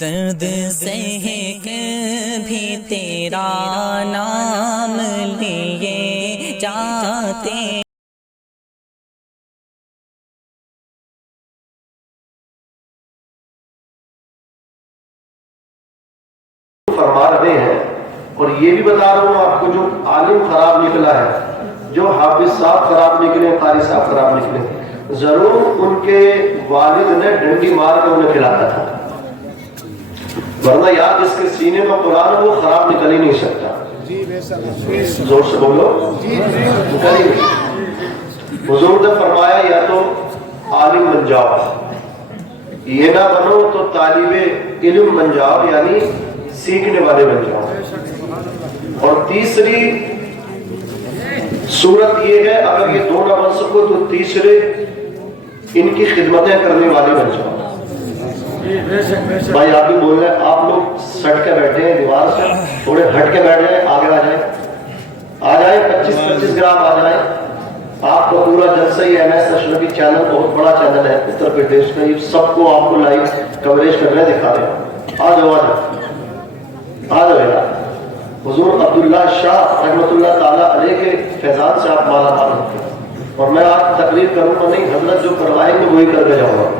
درد سہ بھی تیرا نام لیے جاتے فرما رہے ہیں. اور یہ بھی بتا رہا ہوں آپ کو، جو عالم خراب نکلا ہے، جو حافظ صاحب خراب نکلے، قاری صاحب خراب نکلے، ضرور ان کے والد نے ڈنڈی مار کے انہیں کھلاتا تھا، ورنہ یاد جس کے سینے میں قرآن وہ خراب نکل ہی نہیں سکتا. زور سے بولو، نکل ہی نہیں. حضور نے فرمایا یا تو عالم بن جاؤ، یہ نہ بنو تو طالب علم بن جاؤ، یعنی سیکھنے والے بن جاؤ. اور تیسری صورت یہ ہے اگر یہ دو نہ بن سکو تو تیسرے ان کی خدمتیں کرنے والے بن جاؤ. بھائی آپ بھی بول رہے ہیں، آپ لوگ سٹ کے بیٹھے ہیں دیوار سے، تھوڑے ہٹ کے بیٹھ جائیں، آگے آ جائیں 25 گرام آ جائیں. آپ کا پورا جلسہ یہ MS اشرفی چینل بہت بڑا چینل ہے اتر پردیش کا، یہ سب کو آپ کو لائیو کوریج کرنے دکھا رہے ہیں. آ جاؤ آ جاؤ. حضور عبداللہ شاہ رحمۃ اللہ تعالیٰ علیہ کے فیضان سے آپ مالا مال ہوتے ہیں. اور میں آج تقریر کروں گا نہیں، حضرت جو کروائیں گے وہی کر کے جاؤں گا.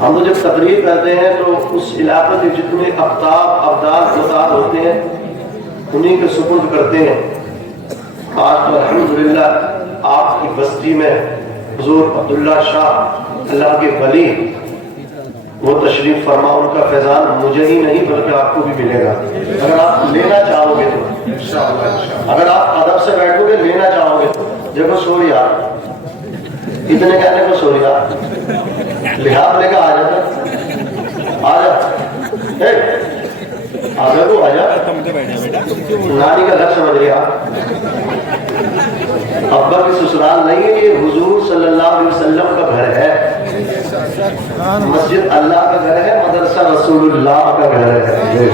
ہم تو جب تقریر کرتے ہیں تو اس علاقے کے جتنے اقطاب ابدال مزاد ہوتے ہیں انہیں کے سپرد کرتے ہیں. آج تو الحمدللہ آپ کی بستی میں حضور عبداللہ شاہ اللہ کے ولی وہ تشریف فرما، ان کا فیضان مجھے ہی نہیں بلکہ آپ کو بھی ملے گا اگر آپ لینا چاہو گے تو. اگر آپ ادب سے بیٹھو گے لینا چاہو گے تو. دیکھو سوریا اتنے کہنے کو سوریا لحاظ لے کے آ جاتا، آ جا آگے کو آ جا. نانی کا گھر سمجھ لیا، ابا کی سسرال نہیں ہے، یہ حضور صلی اللہ علیہ وسلم کا گھر ہے. مسجد اللہ کا گھر ہے، مدرسہ رسول اللہ کا گھر ہے.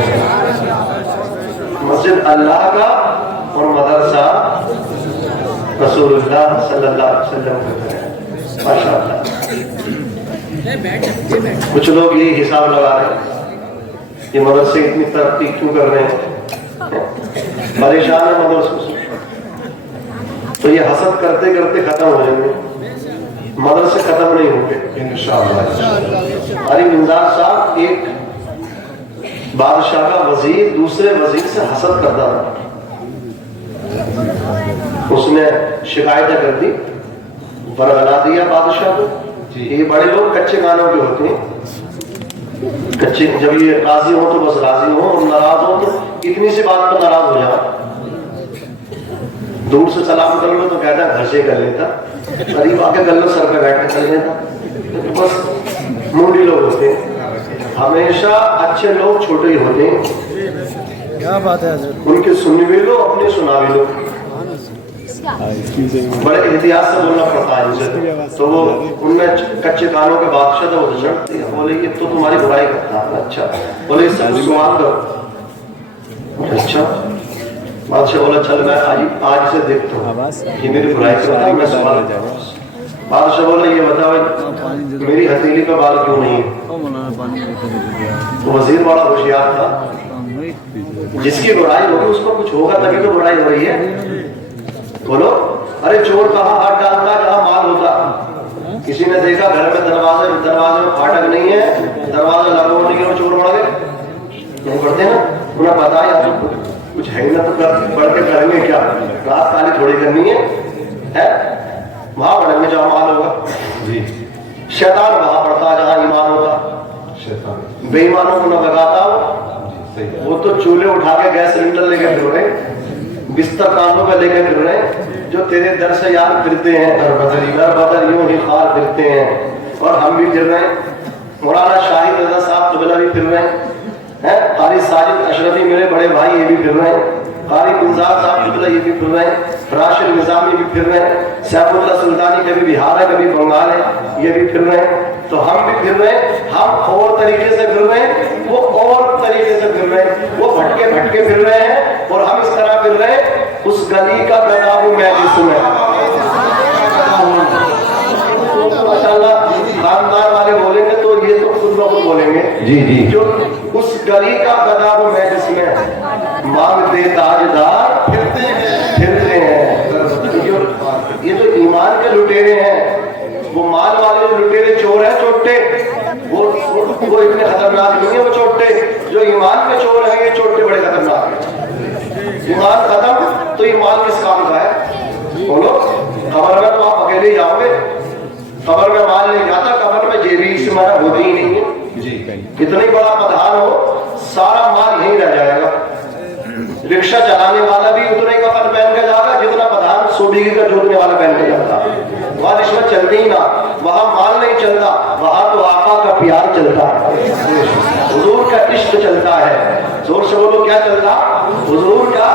مسجد اللہ کا اور مدرسہ رسول اللہ صلی اللہ علیہ وسلم کا گھر ہے. ماشاءاللہ. کچھ لوگ یہ حساب لگا رہے ہیں یہ مدرسے اتنی ترقی کیوں کر رہے ہیں، پریشان ہے مدرسوں سے. تو یہ حسد کرتے کرتے ختم ہو جائیں گے، مدرسے ختم نہیں ہوں گے انشاءاللہ. علی منظار صاحب ایک بادشاہ کا وزیر دوسرے وزیر سے حسد کرتا تھا. اس نے شکایتیں کر دی، برگلا دیا بادشاہ کو. یہ بڑے لوگ کچے گانوں کے ہوتے ہیں، کچے جب یہ راضی ہو تو بس راضی ہو، اور ناراض ہو تو اتنی سی بات پر ناراض ہو جاؤ. دور سے سلام کر لو تو کہتا ہے گھر سے کر لیتا، قریب آ کے کر لو سر پہ بیٹھ کے کر لیتا. بس موڈی لوگ ہوتے ہیں، ہمیشہ اچھے لوگ چھوٹے ہی ہوتے ہیں. کیا بات ہے، ان کے سنی بھی لو اپنے سنا بھی لو. بڑے احتیاط سے بولنا پڑتا ہے ان سے. تو وہ ان میں کچے کانوں کے بادشاہ تھے، وہ جھڑتے ہیں، بولے یہ تو تمہاری برائی کرتا ہے. اچھا بولے اس سے سوال کرو. اچھا بادشاہ بولا چل میں آج سے دیکھتا ہوں یہ میری برائی کرتا ہے، میں سوال. بادشاہ بولا یہ بتاؤ میری ہتھیلی پہ بال کیوں نہیں ہے. تو وزیر بڑا ہوشیار تھا، جس کی برائی ہوگی اس کو کچھ ہوگا تبھی تو برائی ہو رہی ہے. بولو ارے چور کہاں ہاتھ ڈالتا جہاں مال ہوتا. کسی نے دیکھا گھر میں دروازے میں پھاٹک نہیں ہے، دروازہ لگا ہوا نہیں ہے، وہ چور بڑھ گئے نہیں پڑتے نا. انہیں پتا ہے کچھ ہے نہ تو بڑھ کے کریں گے کیا، رات کالی تھوڑی کرنی ہے، وہاں بڑھیں گے جہاں مال ہوگا. شیطان وہاں پڑتا جہاں ایمان ہوتا. بے ایمانوں کو نہ لگاتا، وہ تو چولہے اٹھا کے گیس سلنڈر لے کے پھر رہے، بستر کانوں پہ لے کے پھر رہے. جو تیرے در سے یار پھرتے ہیں در بدر یوں ہی خار پھرتے ہیں، اور ہم بھی پھر رہے ہیں. مولانا شاہد رضا صاحب قبلہ بھی پھر رہے ہیں، قاری ساجد اشرفی میرے بڑے بھائی یہ بھی پھر رہے ہیں، قاری گلزار صاحب قبلہ یہ بھی پھر رہے ہیں، راشد نظامی بھی پھر رہے ہیں، سیف اللہ سلطانی کبھی بہار ہے کبھی بنگال ہے یہ بھی پھر رہے ہیں. تو ہم بھی پھر رہے ہیں، ہم اور طریقے سے پھر رہے ہیں، وہ اور طریقے سے پھر رہے ہیں. وہ بھٹکے پھر رہے ہیں اور ہم اس طرح پھر رہے ہیں. اس گلی کا بنا ہوں میں جس میں ماشاءاللہ خاندان والے بولیں گے تو یہ تو خود دوسروں کو بولیں گے جی جی جو اس گلی کا گدا وہ میں جس میں مانگتے تاجدار پھرتے ہیں. یہ تو ایمان کے لٹیرے ہیں. وہ مال والے جو لٹیرے چور ہیں چوٹے, وہ اتنے خطرناک نہیں ہیں وہ چوٹے. جو ایمان کے چور ہیں یہ چوٹے بڑے خطرناک ہیں. ایمان ختم تو ایمان کس کام کا ہے؟ بولو. قبر میں تو آپ اکیلے جاؤ گے, قبر میں مال نہیں جاتا, قبر میں جیبی اس میں ہوتی ہی نہیں ہے. کتنی بڑا پدھان ہو سارا مال یہیں رہ جائے گا. رکشہ چلانے والا بھی اتنا ہی کفن پہن کے جائے گا جتنا پدھان 100 بیگھے کا جوتنے والا پہن کے جاتا. وہاں رشوت چلتی ہی نہ, وہاں مال نہیں چلتا, وہاں تو آقا کا پیار چلتا ہے, حضور کا عشق چلتا ہے. زور سے بولو کیا چلتا؟ حضور کا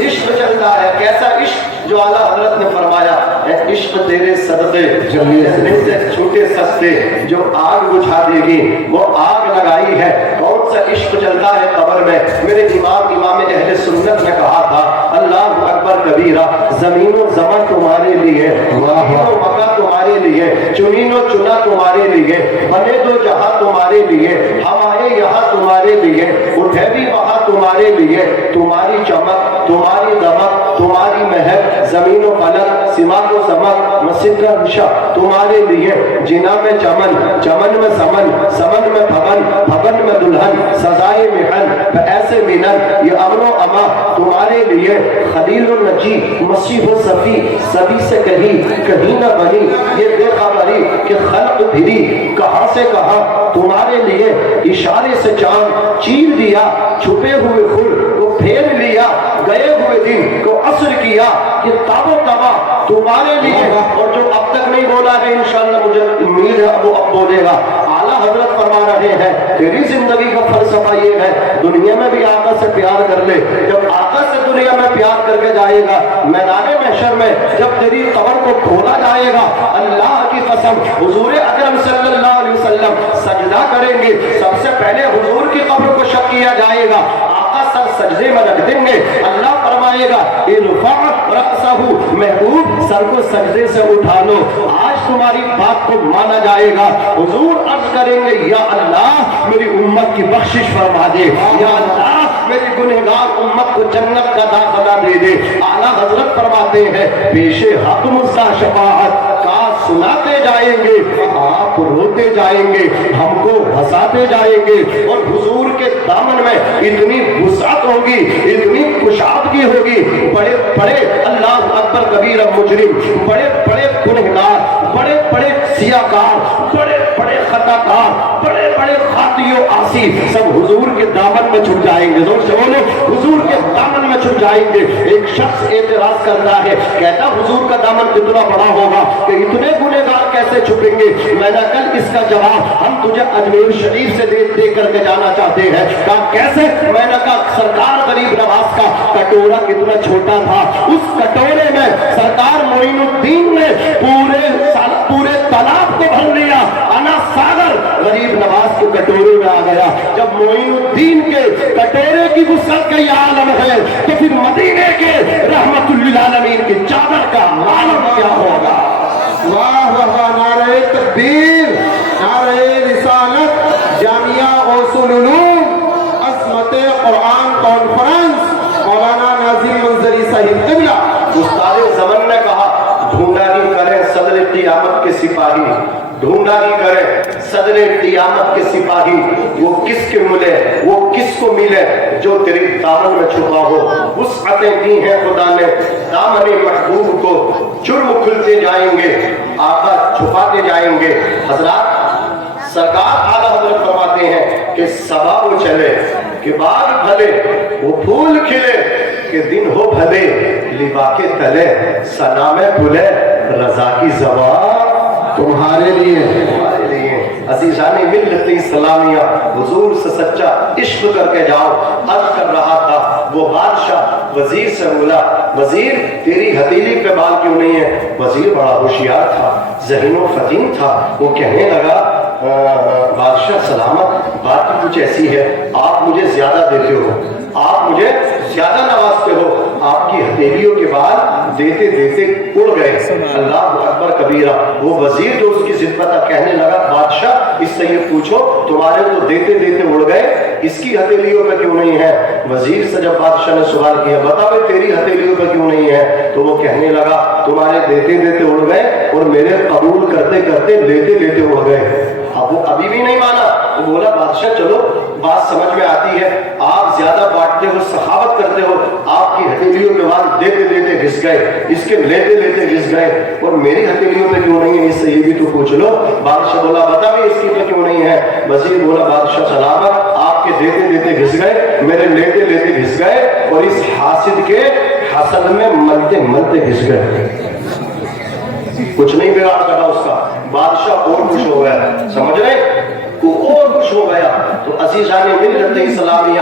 عشق چلتا ہے. کیسا عشق؟ جو اعلیٰ حضرت نے فرمایا اے عشق تیرے صدقے سے چھوٹے سستے, جو آگ بجھا دے گی وہ آگ لگائی ہے. کون سا عشق چلتا ہے قبر میں؟ میرے امام اہل سنت نے کہا تھا اللہ اکبر کبیرہ, زمین و زمین تمہارے لیے, زمین و مکہ تمہارے لیے, چنین و چنا تمہارے لیے, بنے دو جہاں تمہارے لیے, ہم آئے یہاں تمہارے لیے, اٹھے بھی وہاں تمہارے لیے. تمہاری چمک, تمہاری دمک, تمہاری مہک, زمین و فلک, سماق و سمک, مسجد کا نشا تمہارے لیے. جنا میں چمن, چمن میں سمن, سمن میں پھگن, پھگن میں دلہن, سزائے محن, ایسے مینن, یہ امن و اما تمہارے لیے. خلیل النجی, مسیح و صفی, سبھی سے کہیں نہ بنی یہ بے خبری کہ خلق پھری کہاں سے کہاں تمہارے لیے. اشارے سے چاند چیر دیا, چھپے ہوئے خل کو پھیر لیا, گئے ہوئے دن کو عصر کیا, کہ تاب و تبا تمہارے لیے. اور جو اب تک نہیں بولا ہے انشاءاللہ مجھے امید ہے وہ اب بولے گا. اعلیٰ حضرت فرما رہے ہیں تیری زندگی کا فلسفہ یہ ہے دنیا میں بھی آقا سے پیار کر لے. جب آقا سے دنیا میں پیار کر کے جائے گا, میدان محشر میں جب تیری قبر کو کھولا جائے گا, اللہ کی قسم حضور اکرم صلی اللہ علیہ وسلم سجدہ کریں گے, سب سے پہلے حضور کی قبر کو شک کیا جائے گا, آقا سر سجدے میں رکھ دیں گے. اللہ فرمائے گا ارفع رأسہ, محبوب سر کو سجدے سے اٹھا لو, آج تمہاری بات کو مانا جائے گا. حضور عرض کریں گے یا اللہ میری امت کی بخشش فرما دے, یا اللہ میری گنہگار امت کو جنت کا داخلہ دے دے. اعلیٰ حضرت فرماتے ہیں پیش حق مزدہ شفاعت کا سناتے جائیں گے, آپ روتے جائیں گے, ہم کو ہنساتے جائیں گے. اور حضور کے دامن میں اتنی وسعت ہوگی, اتنی کشادگی ہوگی, بڑے بڑے اللہ اکبر کبیرہ مجرم, بڑے بڑے گنہگار, بڑے بڑے سیاکار, بڑے بڑے خطاکار, بڑے بڑے خاطی و عاصی سب حضور کے دامن میں چھپ جائیں گے. زور سے بولو حضور کے دامن میں چھپ جائیں گے. ایک شخص اعتراض کرتا ہے, کہتا حضور کا دامن کتنا بڑا ہوگا کہ اتنے گنہگار کیسے چھپیں گے؟ میں نے کل اس کا جواب ہم تجھے اجمیر شریف سے دے کر کے جانا چاہتے ہیں. کہا کیسے؟ میں نے کہا سرکار غریب نواز کا کٹورا کتنا چھوٹا تھا, اس کٹورے میں سرکار معین الدین نے پورے تالاب کو بھر لیا. انا ساگر غریب نواز کے کٹورے میں آ گیا. جب معین الدین کے کٹورے کی وسعت کا یہ عالم ہے تو پھر مدینے کے رحمت للعالمین کی چادر کا عالم کیا ہوگا؟ واہ واہ, نعرہ تکبیر, نعرہ رسالت, جامعہ اصول علوم, عظمت قرآن کانفرنس, مولانا ناظم منظری صاحب قبلہ. استاد زمن نے کہا ڈھونڈا ہی کریں صدر قیامت کے سپاہی, ڈھونڈا ہی کریں صدر قیامت کے سپاہی, وہ کس کے ملے, وہ کس کو ملے جو تیری دامن میں چھپا ہو. وسعتیں دی ہیں خدا نے دامن محبوب کو, جرم کھلتے جائیں گے, آقا چھپاتے جائیں گے. حضرات سرکار اعلیٰ حضرت فرماتے ہیں کہ صبا وہ چلے, کہ باغ پھلے, وہ پھول کھلے, کہ دن ہو بھلے, لبا کے تلے, سلام پھلے, رضا کی زبان تمہارے لیے. عزیزان ملت اسلامیہ, حضور سے سچا عشق کر کے جاؤ. عرض کر رہا تھا وہ بادشاہ وزیر سے بولا, وزیر تیری ہتھیلی پہ بال کیوں نہیں ہے؟ وزیر بڑا ہوشیار تھا, ذہین و فطین تھا. وہ کہنے لگا بادشاہ سلامت, بات کچھ ایسی ہے آپ مجھے زیادہ دیتے ہو, آپ مجھے زیادہ نوازتے ہو. آپ کی ہتھیلیوں کے بعد دیتے دیتے اڑ گئے. اللہ اکبر کبیرہ. وہ وزیر جو اس کی خدمت تھا کہنے لگا بادشاہ اس سے یہ پوچھو تمہارے تو دیتے دیتے اڑ گئے, اس کی ہتھیلیوں پہ کیوں نہیں ہے؟ وزیر سے جب بادشاہ نے سوال کیا بتا بھائی تیری ہتھیلیوں پہ کیوں نہیں ہے, تو وہ کہنے لگا تمہارے دیتے دیتے اڑ گئے اور میرے قبول کرتے کرتے لیتے لیتے اڑ گئے. اب وہ ابھی بھی نہیں مانا. وہ بولا بادشاہ چلو بات سمجھ میں آتی ہے, آپ زیادہ بانٹتے ہو, سخاوت کرتے ہو, آپ کی ہتھیلیوں کے بعد دیتے دیتے گھس گئے, اس کے لیتے لیتے گھس گئے, اور میری ہتھیلیوں پہ کیوں نہیں ہے؟ اس سے یہ بھی تو پوچھ لو. بادشاہ بولا بتا بھی اس کی پہ کیوں نہیں ہے؟ وزیر بولا بادشاہ سلامت, آپ کے دیتے دیتے گھس گئے, میرے لیتے لیتے گھس گئے, اور اس حاسد کے حسد میں ملتے ملتے گھس گئے. کچھ نہیں بگاڑ سکا اس کا. بادشاہ اور خوش ہو گیا, سمجھ رہے, وہ اور خوش ہو گیا. تو عزیزان ملت اسلامیہ,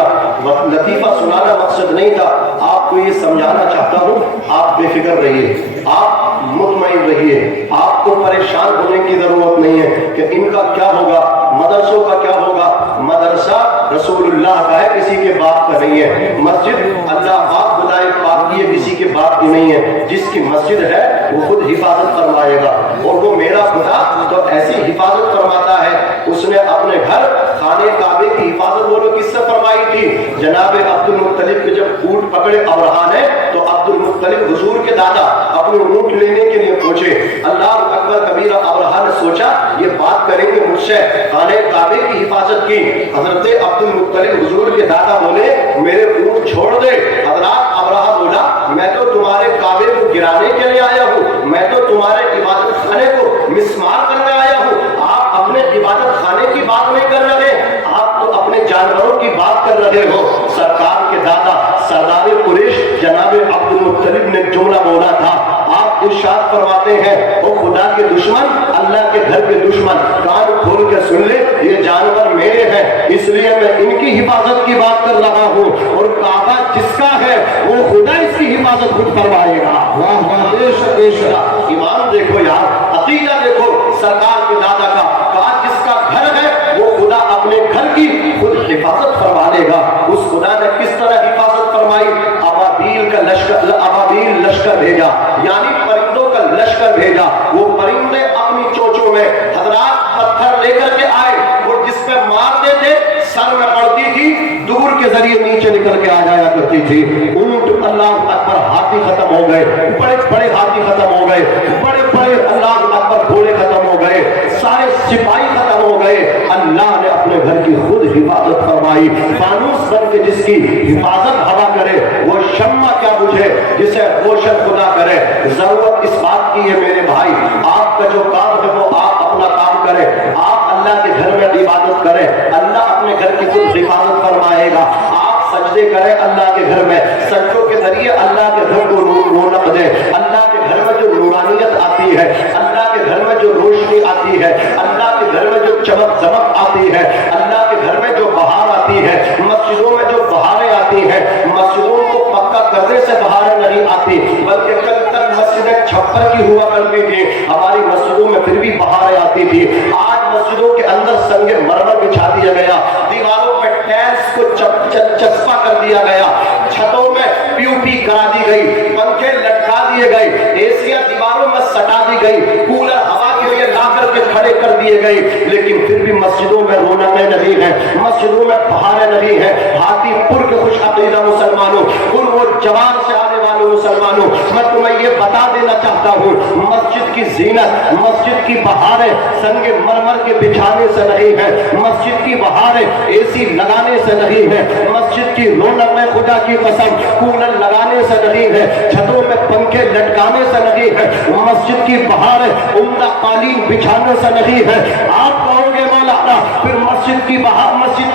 لطیفہ سنانا مقصد نہیں تھا, آپ کو یہ سمجھانا چاہتا ہوں آپ بے فکر رہیے, آپ مطمئن رہیے, آپ کو پریشان ہونے کی ضرورت نہیں ہے کہ ان کا کیا ہوگا, مدرسوں کا کیا ہوگا. مدرسہ رسول اللہ کا ہے, کسی کے باپ کا نہیں ہے. مسجد اللہ باپ خدائے پاک کی ہے, کسی کے باپ کی نہیں ہے. جس کی مسجد ہے وہ خود حفاظت فرمائے گا, اور وہ میرا خدا تو ایسی حفاظت فرماتا ہے. اس نے اپنے گھر خانے کعبے کی حفاظت بولو کس سے فرمائی تھی؟ جناب عبد المطلب کے جب اونٹ پکڑے ابرہا نے, تو عبد المطلب حضور کے دادا اپنے اونٹ لینے کے لیے پہنچے. اللہ اکبر کبیرہ. ابرہا نے سوچا یہ بات کریں گے مجھ سے, خانے کعبے کی حفاظت کی. حضرت عبد المطلب حضور کے دادا بولے میرے اونٹ چھوڑ دے. حضرات ابرہا بولا میں تو تمہارے کعبے کو گرانے کے لیے آیا ہوں, میں تو تمہارے عبادت خانے کو مسمار کرنے آیا ہوں. آپ اپنے عبادت خانے کی بات نہیں کر رہے, آپ تو اپنے جانوروں کی بات کر رہے ہو. سرکار کے دادا سردار قریش جناب عبد المطلب نے جملہ بولا تھا. آپ ارشاد فرماتے ہیں او خدا کے دشمن, اللہ کے گھر کے دشمن, کان کھول کے سن لے, یہ جانور میرے ہیں, اس لیے میں ان کی حفاظت کی بات کر رہا ہوں, اور کعبہ جس کا ہے وہ خدا اس کی حفاظت خود فرمائے گا. واہ واہ, بے شک بے شک. ایمان دیکھو یار, عقیدہ دیکھو سرکار کے دادا کا, کہا جس کا گھر ہے وہ خدا اپنے گھر کی خود حفاظت فرما لے گا. اس خدا نے کس طرح حفاظت فرمائی؟ ابابیل کا لشکر, ابابیل لشکر بھیجا, یعنی پرندوں کا لشکر بھیجا. وہ پرندے اپنی چونچوں میں حضرات پتھر لے کر کے آئے, اور جس پہ مارتے تھے سر میں پڑتی تھی, دور کے ذریعے نیچے نکل کے آ جایا کرتی تھی. اونٹ اللہ اکبر ہاتھی ختم ہو گئے, بڑے بڑے ہاتھی ختم ہو گئے, بڑے بڑے اللہ اکبر گھوڑے ختم ہو گئے, سارے سپاہی ختم ہو گئے. اللہ نے اپنے گھر کی خود حفاظت فرمائی. فانوس بن کے جس کی حفاظت ہوا کرے وہ شمع کیا بجھے جسے روشن خدا کرے. ضرورت اس بات کی ہے میرے بھائی, آپ کا جو کام ہے وہ آپ اپنا کام کریں, آپ اللہ کے گھر میں عبادت کریں, اللہ اپنے گھر کی خود حفاظت فرمائے گا. آپ سجدے کریں اللہ کے گھر میں, سجدوں کے ذریعے اللہ کے گھر کو رونق دے. اللہ کے گھر میں جو نورانیت آتی ہے, اللہ کے گھر میں جو روشنی آتی ہے, اللہ کے گھر میں جو چمک دمک آتی ہے, اللہ کے گھر میں جو بہار آتی ہے, مسجدوں میں جو بہاریں آتی ہیں, مسجدوں کو پکا کرنے سے بہاریں نہیں آتی, بلکہ کل تک مسجدیں چھپر کی ہوا کرتی تھی, ہماری مسجدوں میں پھر بھی بہاریں آتی تھی. آج مسجدوں کے اندر سنگ مرمر بچھا دیا گیا, دیواروں پہ ٹائلز کو چسپا کر دیا گیا, چھتوں میں پی او پی کرا دی گئی, پنکھے لٹکا دیے گئے, ایسیاں دیواروں میں سٹا دی گئی, کولر ہوا کے لیے لا کر کے کھڑے کر دیے گئے, لیکن پھر بھی مسجدوں میں رونقیں نہیں ہیں, مسجدوں میں بہاریں نہیں ہیں. ہاتھی پور کے خوش عقیدہ مسلمانوں, پور وہ جوان سے آنے والوں مسلمانوں, میں تمہیں یہ بتا دینا چاہتا ہوں, مسجد کی زینت, مسجد کی بہاریں سنگ مرمر کے بچھانے سے نہیں ہے, مسجد کی بہاریں اے سی لگانے سے نہیں ہے, مسجد کی رونق میں خدا کی قسم کولر لگانے سے نہیں ہے, چھتوں میں پنکھے لٹکانے سے نہیں ہے, مسجد کی بہاریں عمدہ قالین بچھانے سے نہیں ہے. آپ کہو گے مولانا پھر مسجد کی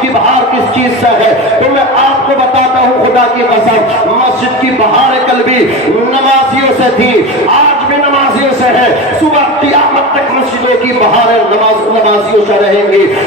بہار کس چیز سے ہے؟ تو میں آپ کو بتاتا ہوں خدا کی قسم, مسجد کی بہار قلبی نمازیوں سے تھی, آج بھی نمازیوں سے ہے, صبح قیامت تک مسجدوں کی بہاریں نمازیوں سے رہیں گی.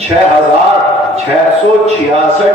6666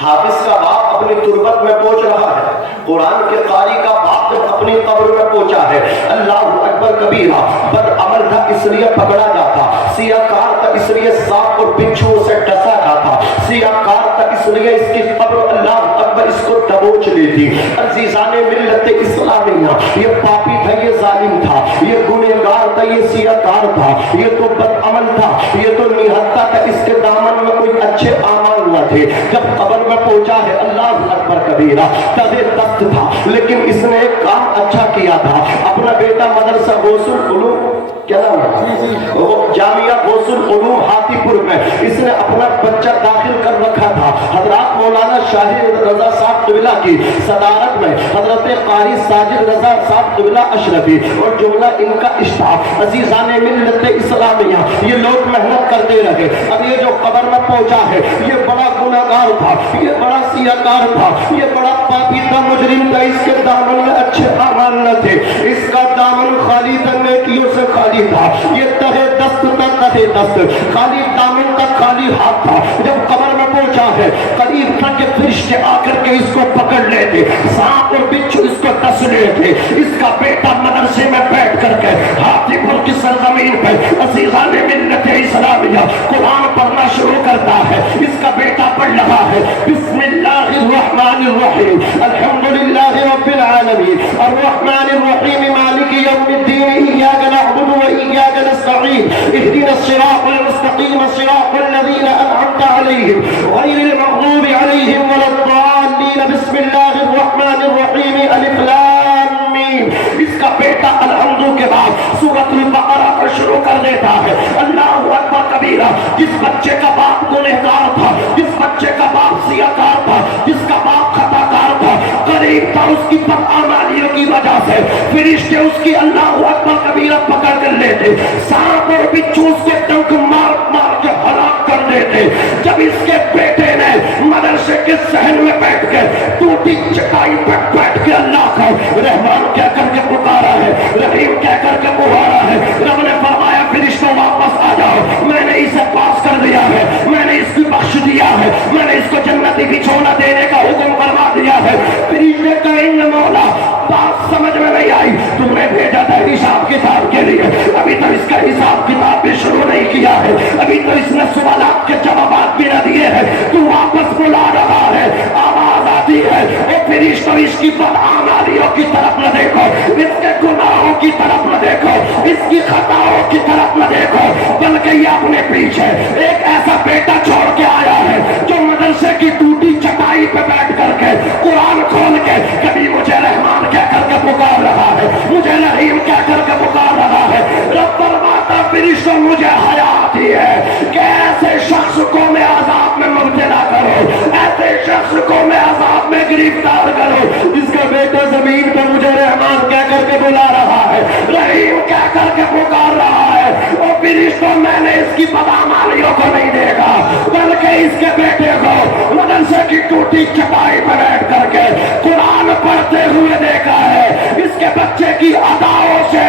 حافظ کا باپ اپنی تربت میں پہنچ رہا ہے، قرآن کے قاری کا باپ جب اپنی قبر میں پہنچا ہے، اللہ اکبر کبیرہ، بد عمل تھا اس لیے پکڑا جاتا، سیاہ کار تھا اس لیے سانپ اور بچھو سے ڈسا جاتا، سیاہ کار تھا اس لیے اس کی قبر اللہ اکبر اس کو دبوچ لیتی۔ عزیزان ملت اسلامیہ، یہ پاپی تھا، یہ ظالم تھا، یہ گنہگار تھا، یہ سیاہ کار تھا، یہ تو بد عمل تھا، یہ تو نہتا تھا، اس کے دامن میں کوئی اچھے اعمال نہ تھے۔ جب قبر میں پہنچا ہے اللہ اکبر کبیرہ، تبے دست تھا، لیکن اس نے ایک کام اچھا کیا تھا، اپنا بیٹا مدرسہ غوث العلوم، کیا نام ہے وہ جامعہ غوث العلوم ہاتھی پور میں اس نے اپنا بچہ داخل کر رکھا تھا۔ حضرات مولانا شاہد رضا صاحب قبلہ کی صدارت میں حضرت قاری ساجد رضا صاحب قبلہ اشرفی اور جملہ ان کا اسٹاف، عزیزان ملت اسلامیہ، یہ لوگ محنت کرتے رہے۔ اب یہ جو قبر میں پہنچا ہے، یہ بڑا گنہگار تھا، یہ بڑا سیاہکار تھا، یہ بڑا پاپی تھا، مجرم تھا، اس کے دامن میں اچھے اعمال نہ تھے، اس کا دامن خالی تھا، نیکیوں سے خالی تھا، یہ تہے دست تھا، تہے دست، خالی دامن تھا، خالی ہاتھ تھا۔ جب قبر میں پہنچا ہے، قریب تھا کہ فرشتے آ کر کے اس کو پکڑ لیتے، سانپ اور بچھو اس کو ڈس لیتے۔ اس کا بیٹا مدرسے میں بیٹھ کر کے ہاتھی پور کی سرزمین پہ عزیزان ملت اسلامیہ قرآن پڑھنا شروع کرتا ہے۔ اس کا بیٹا پڑھ رہا ہے بسم اللہ الرحمن الرحیم الحمدللہ رب العالمین الرحمن الرحیم مالک یوم الدین ایاک نعبد و ایاک نستعین اهدنا الصراط المستقیم صراط الذین انعمت علیہم غیر المغضوب علیہم ولا الضالین بسم اللہ الرحمن الرحیم الف لام میم۔ اس کا بیٹا الحمد کے بعد سورۃ البقرہ پر شروع کر دیتا ہے۔ اللہ اکبر کبیرہ، جس بچے کا باپ گنہگار تھا، جس بچے کا باپ سیاہکار تھا، جس کا باپ خطا کار تھا، قریب تھا اس کی بدعمالیوں کی وجہ سے فرشتے اس کی اللہ اکبر کبیرہ پکڑ کر لیتے، سانپ اور بچھو اس کے ڈنک مار مار کے ہلاک کر دیتے۔ جب اس کے بیٹے نے مدرسے کے صحن میں بیٹھ کے ٹوٹی چٹائی پہ بیٹھ کے اللہ کا رحمان کہہ کر کے پکارا ہے، رحیم کہہ کر کے پکارا ہے، رب نے فرمایا فرشتوں واپس آ جاؤ، میں نے اسے پاس کر دیا ہے، میں نے اس کی بخش دیا ہے، میں نے اس کو جنتی بچھونا دینے کا حکم فرما دیا ہے۔ فرشتے کہیں گے مولا بات سمجھ میں نہیں آئی، تم نے بھیجا تھا حساب کتاب کے لیے، ابھی تو اس کا حساب کتاب بھی شروع نہیں کیا ہے، ابھی تو اس نے سوالات کے جوابات بھی نہ دیے ہیں، تو واپس بلا رہا ہے، آواز آتی ہے اے فرشتوں اس کی بدعمالیوں کی طرف نہ دیکھو، اس کے گناہوں کی طرف نہ دیکھو، اس کی خطاؤں کی طرف نہ دیکھو، بلکہ یہ اپنے پیچھے ایک ایسا بیٹا چھوڑ کے آیا ہے جو مدرسے کی ٹوٹی چٹائی پہ بیٹھ کر کے قرآن کھول کے کبھی مجھے رحمان کہہ کر کے پکار رہا ہے، مجھے رحیم کہہ کر کے پکار رہا ہے۔ رب فرماتا فرشتوں مجھے حیا آتی ہے کہ ایسے شخص کو میں عذاب میں مبتلا کرو، ایسے شخص کو میں عذاب میں گرفتار کرو جس کا بیٹا زمین پہ مجھے رحمان کہہ کر کے بلا رہا ہے، رحیم کہہ کر کے پکار رہا ہے۔ اور فرشتوں میں نے اس کی بدعمالیوں کو نہیں دیکھا بلکہ اس کے بیٹے کو مدرسے کی ٹوٹی چٹائی پر بیٹھ کر کے قرآن پڑھتے ہوئے دیکھا ہے۔ اس کے بچے کی اداؤں سے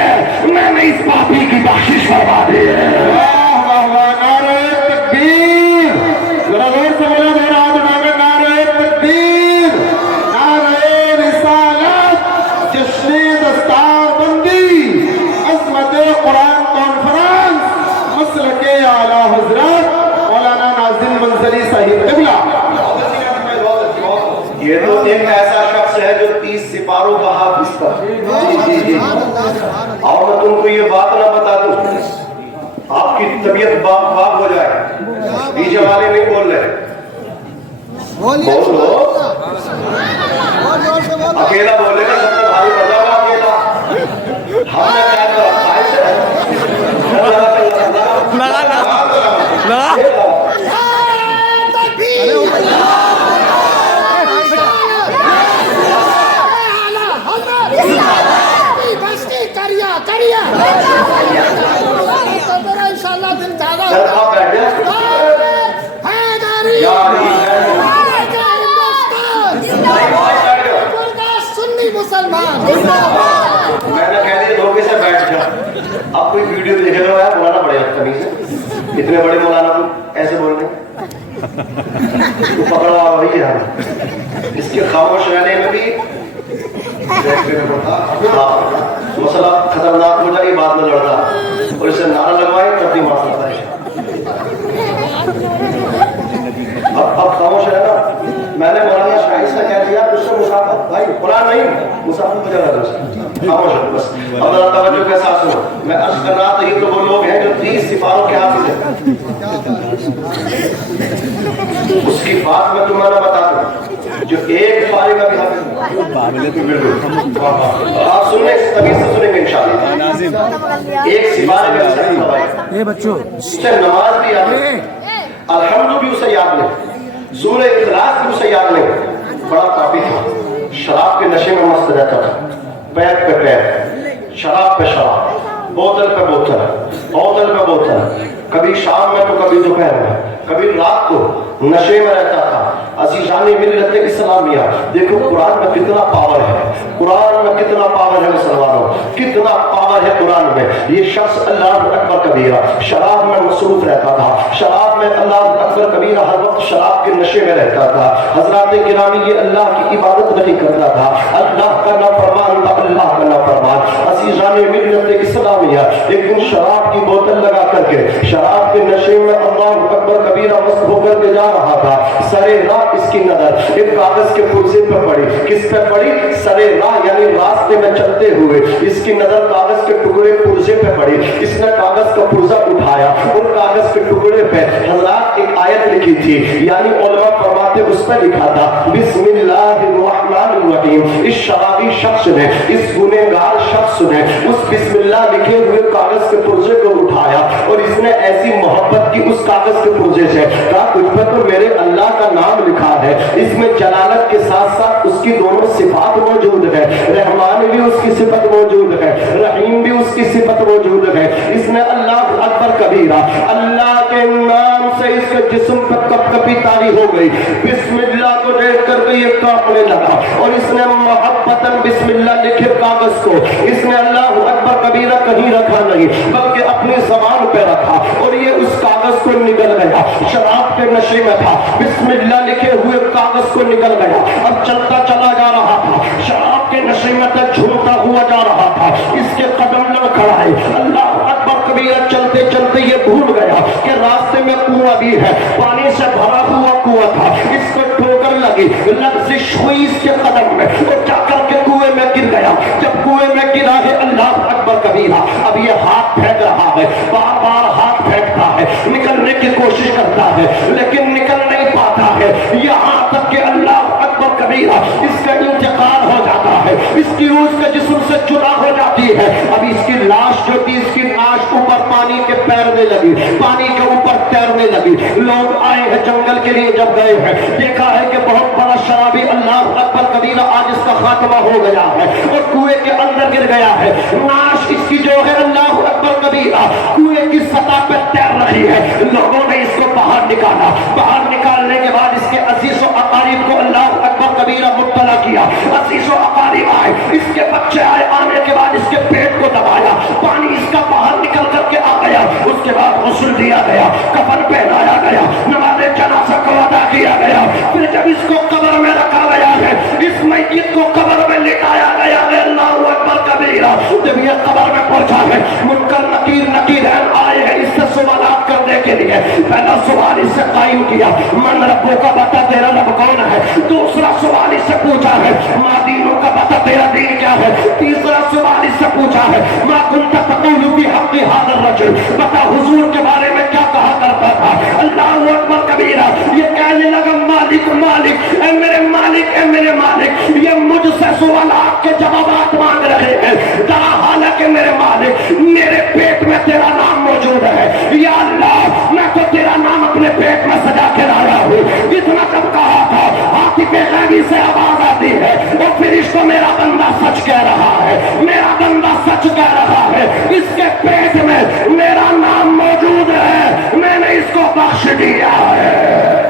میں نے اس پاپی کی بخشش فرما دی ہے۔ نعرہ تکبیر، ذرا زور سے بولے میرا ہاتھ اٹھا کر نعرہ تکبیر، نعرہ رسالت، جشن دستار بندی، عظمت قرآن کانفرنس، مسلک اعلیٰ حضرت مولانا ناظم منزلی صاحب قبلہ۔ یہ تو ایک ایسا شخص ہے جو 30 سپاروں کا حافظ تھا۔ اور میں تم کو یہ بات نہ بتا دوں آپ کی طبیعت باغ ہو جائے، پیچھے والے نہیں بول رہے، بولو اکیلا بولے گا سب سے بھاری پڑ جائے گا اکیلا۔ ہم نے کیا میں نے کہہ دیا دھوکے سے بیٹھ جا، اب کوئی ویڈیو دیکھے گا مولانا بڑے بدتمیز ہے، اتنے بڑے مولانا کو ایسے بول رہے ہیں۔ پکڑا ہوا وہی ہے. اس کے خاموش رہنے میں بھی مسئلہ خطرناک ہو جائے بعد میں لڑتا اور اسے نعرہ لگوائے تب بھی معاف کرتا ہے. اب خاموش ہے نا. میں نے مولانا شاہد سے کہہ دیا اس سے مسافر بھائی قرآن نہیں مسافر کو جگہ دو. خاموش ہے بس. اب ذرا توجہ کے ساتھ سنو. میں عرض کر رہا تھا یہ تو وہ لوگ ہیں جو 30 سپاروں کے حافظ ہیں. اس کی بات میں تمہیں نہ بتا دوں جو ایک پارے کا بھی حافظ ہے. آپ سنیں تمیز سے سنیں گے انشاءاللہ. ایک سپارے کا بچوں سے نماز بھی یاد ہے, الحمد بھی اسے یاد نہیں, سورہ اخلاص بھی اسے یاد نہیں. بڑا کافی تھا, شراب کے نشے میں مست رہتا تھا, پیر پہ پیر, شراب پہ شراب, بوتل پہ بوتل, بوتل پہ بوتل, کبھی شام میں تو کبھی دوپہر میں, کبھی رات کو نشے میں رہتا تھا. عزیزان ملت اسلامیہ دیکھو قرآن میں کتنا پاور ہے, قرآن میں کتنا پاور ہے مسلمانوں, کتنا پاور ہے قرآن میں. یہ شخص اللہ اکبر کبیرہ شراب میں مصروف رہتا تھا, شراب میں اللہ اکبر کبیرہ ہر وقت شراب کے نشے میں رہتا تھا. حضرات گرامی یہ اللہ کی عبادت نہیں کرتا تھا, اللہ کا نافرمان تھا, اللہ کا نافرمان. عزیزان ملت اسلامیہ ایک دن شراب کی بوتل لگا کر کے شراب کے نشے میں اللہ اکبر کبیرہ مست ہو کر کے جا رہا تھا. سرے راہ اس کی نظر ایک کاغذ کے پرزے پہ پڑی. کس پہ پڑی؟ سرے راہ یعنی راستے میں چلتے ہوئے اس کی نظر کاغذ کے ٹکڑے پرزے پہ پڑی. اس نے کاغذ کا پرزا اٹھایا, اور کاغذ کے ٹکڑے پہ حضرات ایک آیت لکھی تھی, یعنی علماء فرماتے اس پہ لکھا تھا بسم اللہ الرحمن الرحیم. اس شرابی شخص نے, اس گنہگار شخص نے اس بسم اللہ لکھے ہوئے کاغذ کے پرزے کو اٹھایا اور اس نے ایسی محبت کی اس کاغذ کے پرزے سے, کہا کچھ پہ تو میرے اللہ کا نام لکھا ہے, اس میں جلالت کے ساتھ ساتھ اس کی دونوں صفات موجود ہے, رحمان بھی اس کی صفت موجود ہے, رحیم بھی اس کی صفت موجود ہے. اس نے اللہ اکبر کبیرہ اللہ کے نام سے اس کے جسم پر کپ کپی تاری ہو گئی. بسم اللہ کو دیکھ کر کے یہ کانپنے لگا اور اس نے محبتاً بسم اللہ لکھے کاغذ کو اس نے اللہ اکبر کبیرہ کہیں رکھا نہیں بلکہ اپنی زبان پہ رکھا اور یہ اس کاغذ کو نگل گیا. شراب کے نشے میں تھا, بسم اللہ لکھے ہوئے کاغذ کو نکل گیا. اب چلتا چلا جا رہا تھا, شراب کے نشے میں تک جھومتا ہوا جا رہا تھا. اس کے قدم لڑکھڑائے. اللہ اکبر کبیرہ چلتے چلتے یہ بھول گیا کہ راستے میں کنواں بھی ہے, پانی سے بھرا ہوا کنواں تھا. اس کو ٹھوکر لگی, لغزش ہوئی اس کے قدم میں اور جا کر کے کنویں میں گر گیا. جب کنویں میں گرا ہے اللہ اکبر کبیرہ اب یہ ہاتھ پھینک رہا ہے, بار بار ہاتھ پھینکتا ہے, نکلنے کی کوشش کرتا ہے لیکن نکل نہیں پاتا ہے. یہاں تک کہ اللہ اکبر کبیرہ اس کا انتقال ہو جاتا ہے, اس کی روح اس کے جسم سے جدا ہو جاتی ہے. اب اس کی لاش جو تھی, اس کی لاش اوپر پانی کے تیرنے لگی, پانی کے اوپر تیرنے لگی. لوگ آئے ہیں جنگل کے لیے, جب گئے ہیں دیکھا ہے کہ بہت بڑا شرابی اللہ اکبر کبیرہ آج اس کا خاتمہ ہو گیا ہے اور کنویں کے اندر گر گیا ہے. لاش اس کی جو ہے اللہ اکبر کبیرہ کنویں کی سطح پہ تیر رہی ہے. لوگوں نے اس کو باہر نکالا, باہر نکالنے کے بعد اس کے عزیز و اقارب کو اللہ اکبر کبیرہ مبتلا کیا. عزیز و اقارب آئے, اس کے بچے آئے, آنے کے بعد اس کے پیٹ کو دبایا, پانی اس کا باہر نکل کر کے آ گیا. اس کے بعد غسل دیا گیا, کفن پہنایا گیا, نماز جنازہ کو ادا کیا گیا. پھر جب اس کو قبر میں رکھا گیا ہے, اس میت کو قبر میں لٹایا گیا ہے اللہ اکبر کبیرہ. جب یہ قبر میں پہنچا ہے, منکر نکیر نکیرین آئے ہیں اس سے سوالات کرنے کے لیے. پہلا سوال اس سے قائم کیا, من ربوں کا بتا تیرا رب کون ہے. دوسرا سوال اس سے پوچھا ہے, ما دینوں کا بتا تیرا دین کیا ہے. تیسرا سوال اس سے پوچھا ہے, ما کنت تقول فی حق هذا الرجل, بتا حضور کے بارے میں کیا کہا کرتا تھا. اللہ اکبر کبیرہ یہ کہنے لگا مالک مالک, اے میرے مالک, اے میرے مالک, یہ مجھ سے سوالات کے جوابات مانگ رہے ہیں. کہا حالانکہ میرے مالک میرے پیٹ میں تیرا نام موجود ہے. یا اللہ میں تو تیرا نام اپنے پیٹ میں سجا کے لایا ہوں. اتنا کب کہا تھا, ہاتھی پہ غیبی سے آواز آتی ہے اور پھر اس کو میرا بندہ سچ کہہ رہا ہے, میرا بندہ سچ کہہ رہا ہے. اس کے پیٹ میں میرا نام موجود ہے, میں نے اس کو بخش دیا ہے.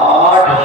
8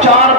4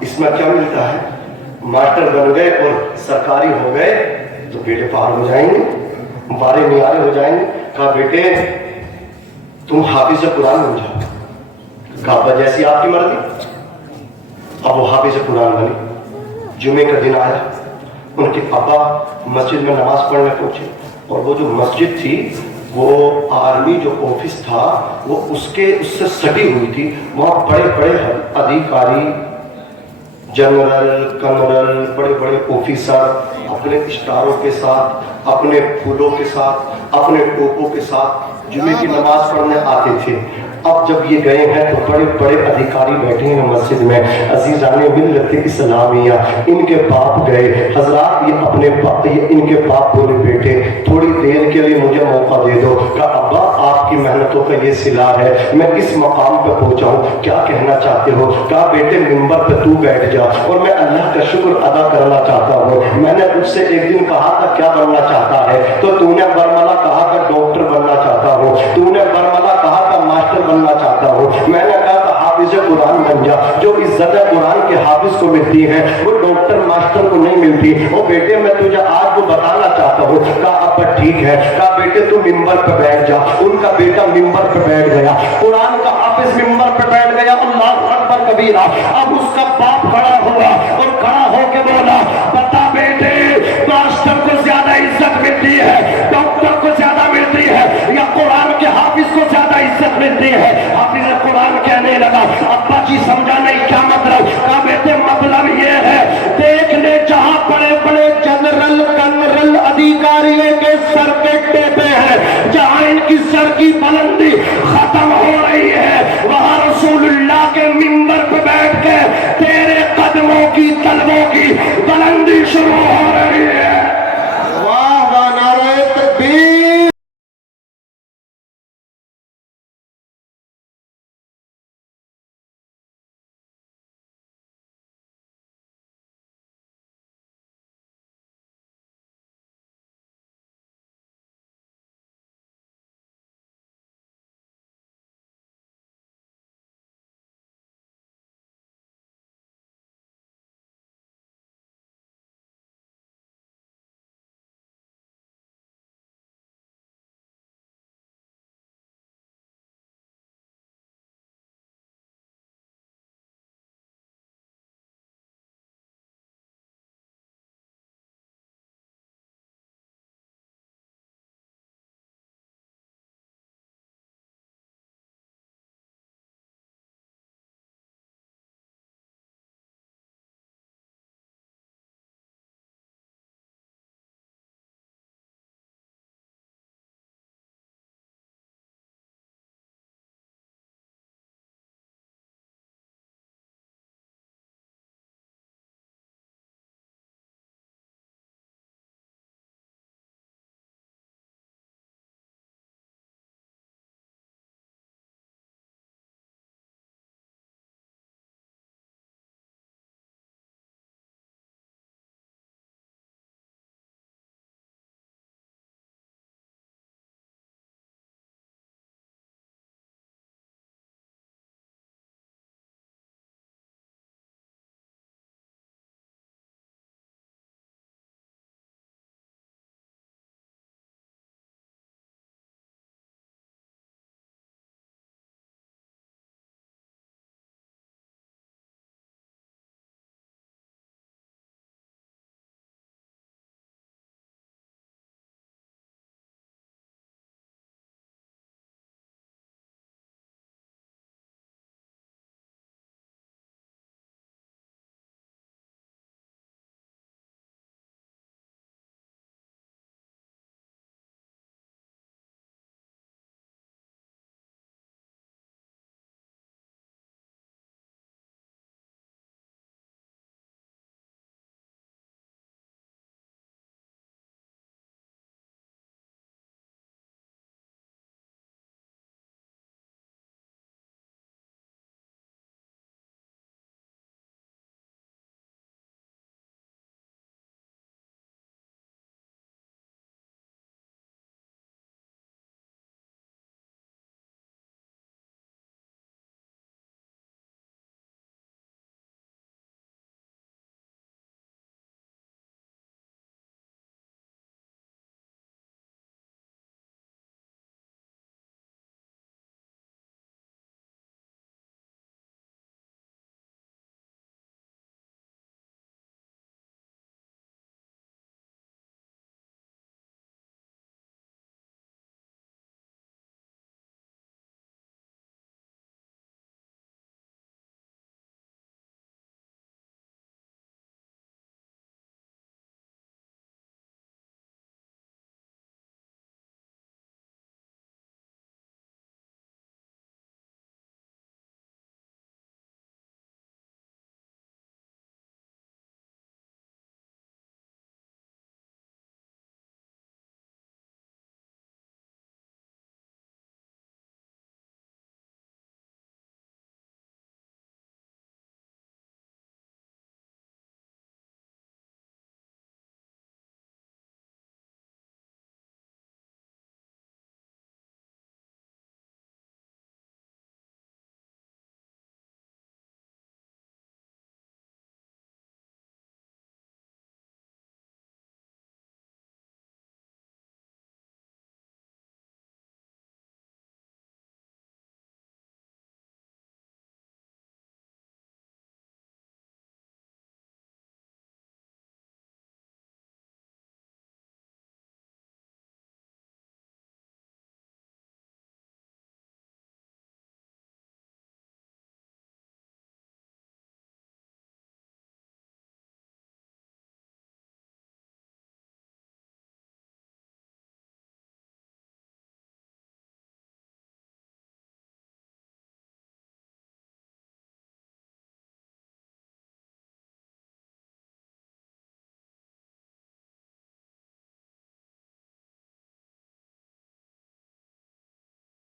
اس میں کیا ملتا ہے؟ ماسٹر بن گئے اور سرکاری ہو گئے تو بیٹے پار ہو جائیں گے، بارے نیارے ہو جائیں گے. کہا بیٹے تم حافظ قرآن بن جاؤ. کہا ابا جیسی آپ کی مرضی. اب وہ حافظ قرآن بنی. جمعے کا دن آیا، ان کے ابا مسجد میں نماز پڑھنے پہنچے، اور وہ جو مسجد تھی وہ آرمی جو آفس تھا وہ اس سے سٹی ہوئی تھی. وہاں بڑے بڑے ادھیکاری، جنرل، کرنل، بڑے بڑے آفیسر اپنے اسٹاروں کے ساتھ، اپنے پھولوں کے ساتھ، اپنے ٹوپوں کے ساتھ جمعے کی نماز پڑھنے آتے تھے. اب جب یہ گئے ہیں تو بڑے بڑے ادھیکاری بیٹھے ہیں مسجد میں. عزیزان ملت اسلامیہ، ان کے باپ گئے. حضرات یہ اپنے باپ، ان کے باپ بولے بیٹے تھوڑی دیر کے لیے مجھے موقع دے دو. کہ ابا آپ کی محنتوں کا یہ صلہ ہے، میں اس مقام پہ پہنچا ہوں، کیا کہنا چاہتے ہو؟ کہا بیٹے ممبر پہ تو بیٹھ جا اور میں اللہ کا شکر ادا کرنا چاہتا ہوں. میں نے تجھ سے ایک دن کہا تھا کیا بننا چاہتا ہے، تو تو نے برملا کہا کہ ڈاکٹر بننا چاہتا ہوں. تو نے برملا کہا کہ ماسٹر بننا چاہتا ہوں. میں نے کہا کہ حافظ قرآن بن جا. جو عزت قرآن کے حافظ کو ملتی ہے وہ ڈاکٹر ماسٹر کو نہیں ملتی. او بیٹے میں تجھے آج وہ بتانا چاہتا ہوں. کہا ابا ٹھیک ہے. کہا بیٹے تو ممبر پہ بیٹھ جا. ان کا بیٹا ممبر پہ بیٹھ گیا، قرآن کا حافظ ممبر پہ بیٹھ گیا. اللہ اکبر کبیرہ. اب اس کا باپ کھڑا ہوا اور کھڑا ہو کے بولا بتا بیٹے ماسٹر کو زیادہ عزت ملتی ہے، ڈاکٹر کو زیادہ ملتی ہے، یا قرآن کے حافظ کو زیادہ عزت ملتی ہے؟ حافظ قرآن کہنے لگا ابا جی سمجھا نہیں کیا مطلب؟ کہا بیٹے مطلب یہ ہے دیکھ لے جہاں بڑے بڑے جنرل، کرنل، ادھیکاریوں کے سر کے ٹیپے ہیں، جہاں ان کی سر کی بلندی ختم ہو رہی ہے، وہاں رسول اللہ کے منبر پہ بیٹھ کے تیرے قدموں کی، طلبوں کی بلندی شروع ہو رہی